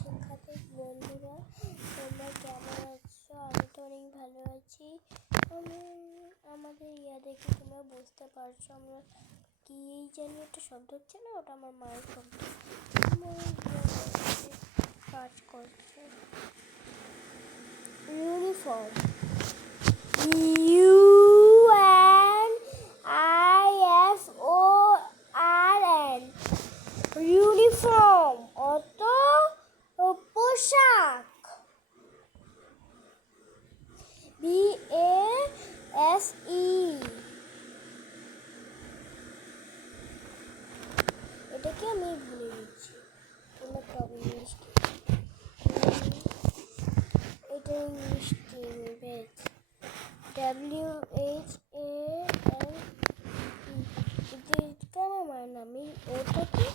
শিক্ষার্থী বন্ধুরা, তোমরা কেমন আছো? আমি তো অনেক ভালো আছি। আমাদের দেখে তোমরা বুঝতে পারছো আমরা কি জানি একটা শব্দ হচ্ছে না, ওটা আমার মায়ের শব্দ। কাজ করছে ইউনিফর্ম, UNIFORM, ইউনিফর্ম অত পোশাক। BASE, এটাকে আমি ভুলে গেছি। তোমরা টপ ইংলিশ, এটা ইংলিশ বেজ WHALE, এটা আমার মায়ের নাম। ওটাকে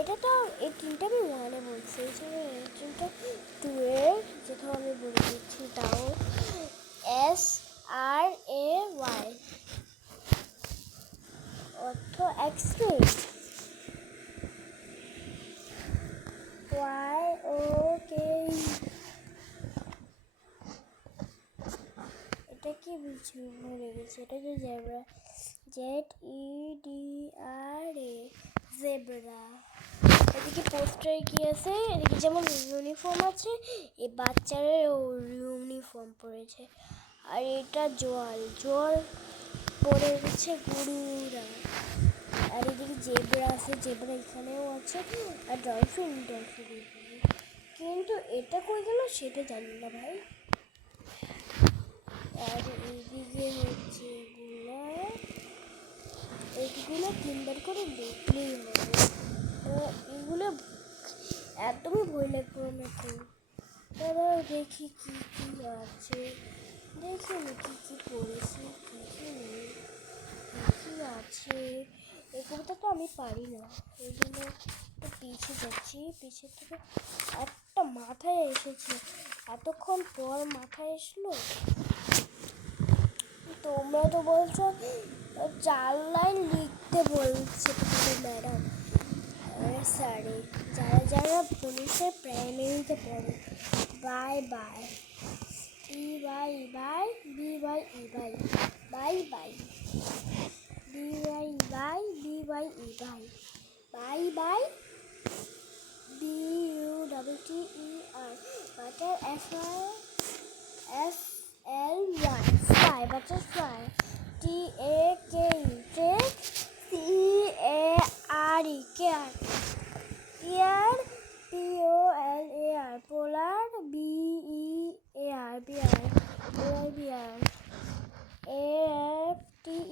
এটা তো এই তিনটা আমি ওয়ানে বলছি, এই জন্য এই তিনটা টুয়েলভ, যেটাও আমি বলে দিচ্ছি। তাও SRAY অর্থ এক্সট্রিম, YOKE এটা কি বলছি ভুলে গেছি। এটা যে জেব্রা, ZEDRA, জেব্রা। এদিকে পোস্টারে কি আছে, এদিকে যেমন ইউনিফর্ম আছে, এই বাচ্চারা ইউনিফর্ম পরেছে। আর এটা জল পরে গেছে গুরুরা। আর এদিকে জেব্রা আছে, জেব্রা এখানেও আছে। আর ডলফিন, কিন্তু এটা কই গেল সেটা জানি না ভাই। আর এইদিকে হচ্ছে এইগুলো তিনবার করে দেখলেই হবে। এগুলো একদমই ভয় লাগবে না তো। তারা দেখি কি কি আছে, দেখি আমি কি পড়েছি, কি নেই, কি আছে। এই কবিতা তো আমি পারি না, এই জন্য একটু পিছিয়ে যাচ্ছি। পিছিয়ে থেকে একটা মাথায় এসেছে, এতক্ষণ পর মাথায় এসলো। তোমরা তো বলছো 4 লাইন লিখতে বলছে তোমাদের ম্যাডাম স্যারে, যারা পুলিশের প্রাইমারিতে পড়ে। By by, by by, BY by, by by, BY by, BY by, by by, BUTTER, butter FLY, fly, butterfly, TAKE, take, CARE, care, ear, POLAR, polar, BEAR, bear, bear, AFTER,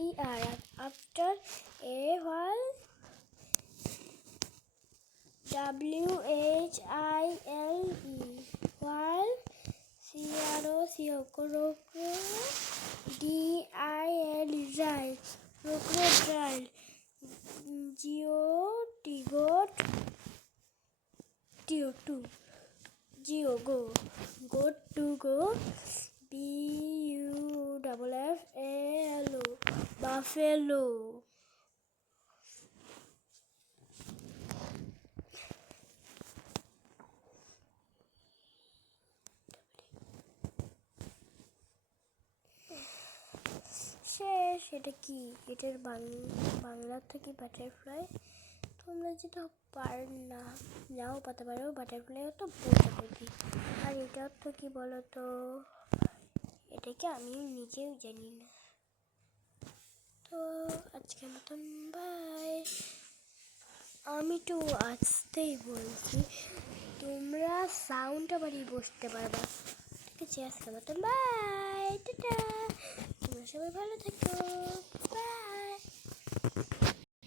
after, AWHILE, WHILE, while, crocodile, DIL, dry, crocodile, goat, goat to go, BUFFALO, buffalo. সেটা কি, এটার বাংলা থেকে butterfly. তোমরা যেটা নাও পাতে পারো, butterfly তো বলতে পারবি। আর এটা অর্থ কি বলো তো, এটাকে আমি নিজেও জানি না। তো আজকের মতন বাই। আমি তো আসতেই বলছি, তোমরা সাউন্ডটা বাড়িয়ে বসতে পারবা, ঠিক আছে? আজকের মতন বাই, টাটা। তোমরা সবাই ভালো থেকো, বাই।